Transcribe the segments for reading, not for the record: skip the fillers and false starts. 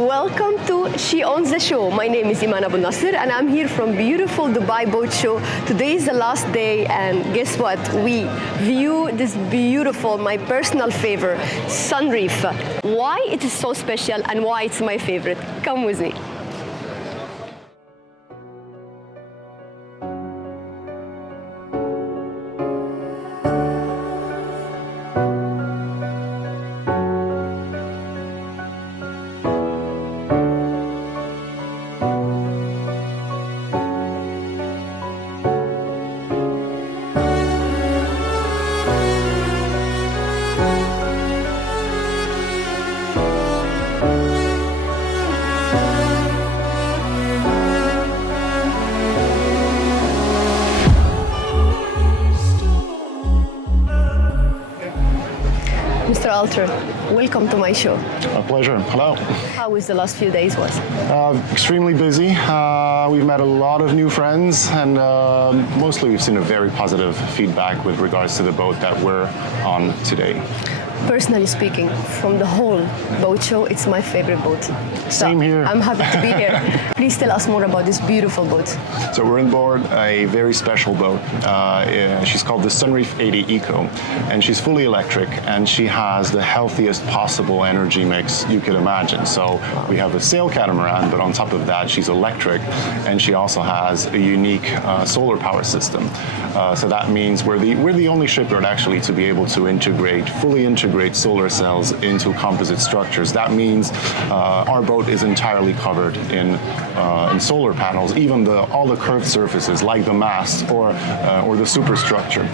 Welcome to She Owns the Show. My name is Eman and I'm here from beautiful Dubai Boat Show. Today is the last day and guess what? We view this beautiful, my personal favorite, Sun Reef. Why it is so special and why it's my favorite? Come with me. Mr. Artur, welcome to my show. A pleasure. Hello. How was the last few days was? Extremely busy. We've met a lot of new friends and mostly we've seen a very positive feedback with regards to the boat that we're on today. Personally speaking, from the whole boat show, it's my favorite boat. Same here. I'm happy to be here. Please tell us more about this beautiful boat. So we're on board a very special boat. She's called the Sunreef 80 Eco, and she's fully electric, and she has the healthiest possible energy mix you could imagine. So we have a sail catamaran, but on top of that, she's electric, and she also has a unique solar power system. So that means we're the only shipyard actually to be able to fully integrate solar cells into composite structures. That means our boat is entirely covered in solar panels, even all the curved surfaces like the mast or the superstructure.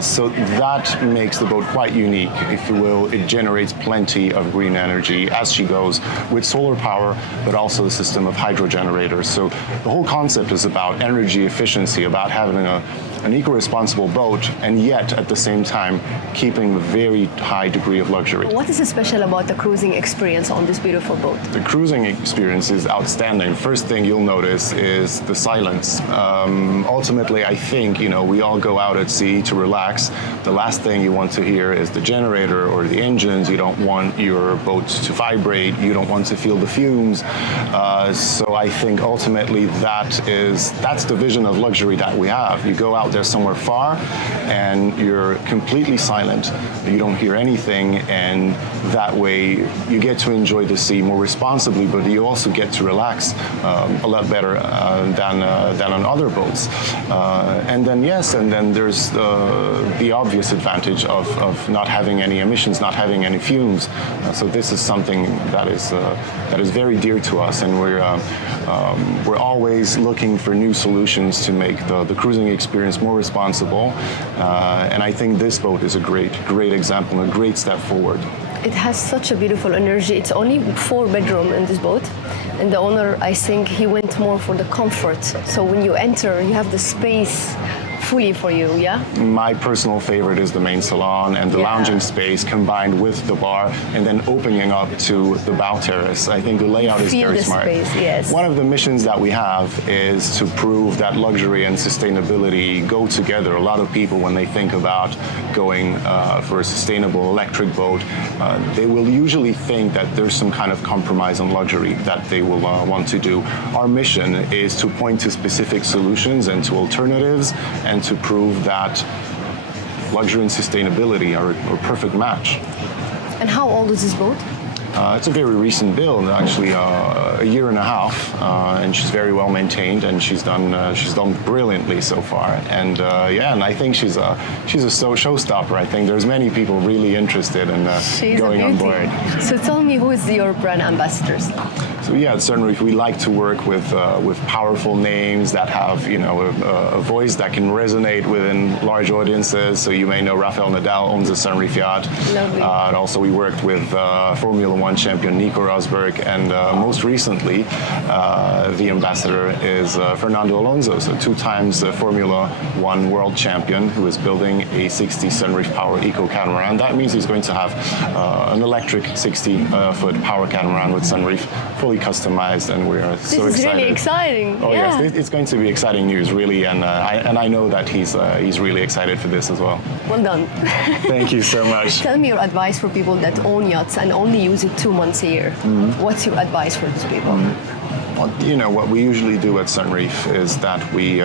So that makes the boat quite unique, if you will. It generates plenty of green energy as she goes with solar power, but also a system of hydro generators. So the whole concept is about energy efficiency, about having an eco-responsible boat, and yet at the same time keeping a very high degree of luxury. What is special about the cruising experience on this beautiful boat? The cruising experience is outstanding. First thing you'll notice is the silence. Ultimately, I think, we all go out at sea to relax. The last thing you want to hear is the generator or the engines. You don't want your boat to vibrate. You don't want to feel the fumes. So I think ultimately that's the vision of luxury that we have. You go out there somewhere far and you're completely silent. You don't hear anything, and that way you get to enjoy the sea more responsibly, but you also get to relax a lot better than on other boats. And then there's the obvious advantage of not having any emissions, not having any fumes. So this is something that is very dear to us, and we're always looking for new solutions to make the cruising experience more responsible. And I think this boat is a great example, a great step forward. It has such a beautiful energy. It's only 4 bedrooms in this boat, and the owner, I think he went more for the comfort. So when you enter, you have the space fully for you, yeah? My personal favorite is the main salon and the lounging space combined with the bar and then opening up to the bow terrace. I think the layout is very smart. Space, yes. One of the missions that we have is to prove that luxury and sustainability go together. A lot of people, when they think about going for a sustainable electric boat, they will usually think that there's some kind of compromise on luxury that they will want to do. Our mission is to point to specific solutions and to alternatives and to prove that luxury and sustainability are a perfect match. And how old is this boat? It's a very recent build, actually, a year and a half, and she's very well maintained, and she's done brilliantly so far. And and I think she's a showstopper. I think there's many people really interested in going on board. So tell me, who is your brand ambassadors? So at Sun Reef, we like to work with powerful names that have a voice that can resonate within large audiences. So you may know Rafael Nadal owns the Sunreef Yacht. Lovely. And also we worked with Formula 1 champion Nico Rosberg, and most recently the ambassador is Fernando Alonso, so 2 times Formula 1 world champion, who is building a 60 Sunreef power eco catamaran. That means he's going to have an electric 60-foot power catamaran with Sunreef, fully customized, and we are so excited. This is really exciting. Oh yes, it's going to be exciting news, really, and I know that he's really excited for this as well. Well done. Thank you so much. Tell me your advice for people that own yachts and only use it 2 months a year. What's your advice for these people? Well, you know, what we usually do at Sun Reef is that we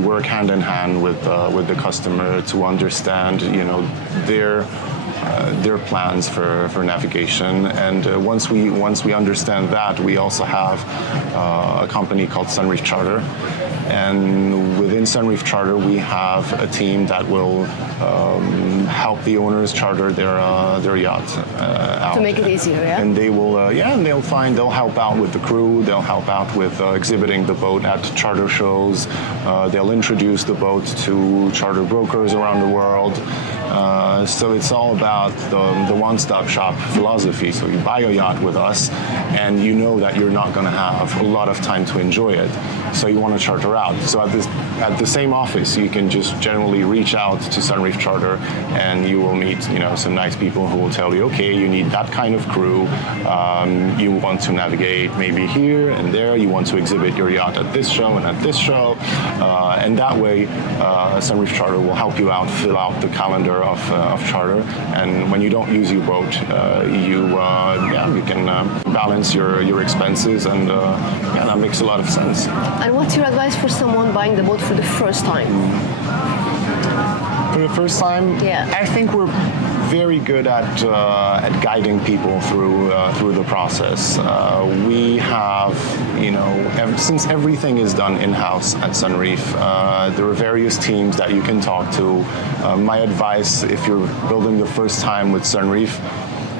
work hand in hand with the customer to understand, you know, their plans for navigation, and once we understand that, we also have a company called Sunreef Charter, and within Sunreef Charter we have a team that will help the owners charter their yacht out. To make it easier, yeah? And they will, and they'll help out with the crew, they'll help out with exhibiting the boat at charter shows, they'll introduce the boat to charter brokers around the world. So it's all about the one-stop shop philosophy. So you buy a yacht with us, and you know that you're not going to have a lot of time to enjoy it. So you want to charter out. So at the same office, you can just generally reach out to Sunreef Charter, and you will meet, you know, some nice people who will tell you, okay, you need that kind of crew. You want to navigate maybe here and there. You want to exhibit your yacht at this show and at this show, and that way, Sunreef Charter will help you out, fill out the calendar of charter. And when you don't use your boat, you can balance your expenses, and that makes a lot of sense. And what's your advice for someone buying the boat for the first time? For the first time, yeah. I think we're very good at guiding people through the process. We have, you know, since everything is done in-house at Sun Reef, there are various teams that you can talk to. My advice, if you're building the first time with Sun Reef,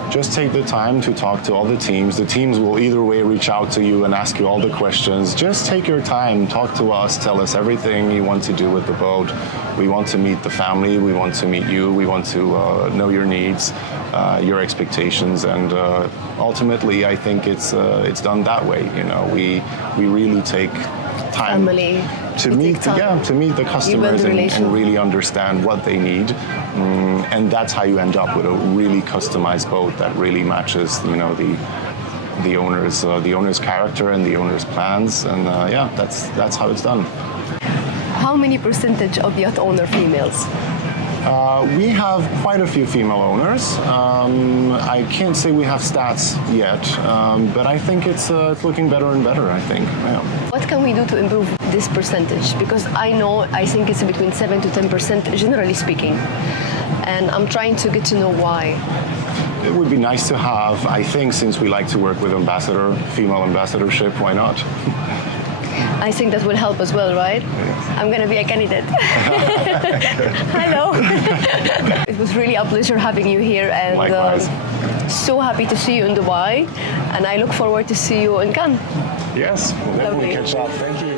just take the time to talk to all the teams. The teams will either way reach out to you and ask you all the questions. Just take your time, talk to us, tell us everything you want to do with the boat. We want to meet the family, we want to meet you, we want to know your needs, your expectations, and ultimately I think it's done that way. You know, we really take time to meet the customers and really understand what they need, and that's how you end up with a really customized boat that really matches, you know, the owner's character and the owner's plans, and that's how it's done. How many percentage of yacht owner females? We have quite a few female owners. I can't say we have stats yet, but I think it's looking better and better, I think. Yeah. What can we do to improve this percentage? Because I think it's between 7 to 10%, generally speaking. And I'm trying to get to know why. It would be nice to have, I think, since we like to work with female ambassadorship, why not? I think that will help as well, right? Yes. I'm going to be a candidate. Hello. It was really a pleasure having you here, and so happy to see you in Dubai, and I look forward to see you in Cannes. Yes, we'll definitely catch up. Thank you.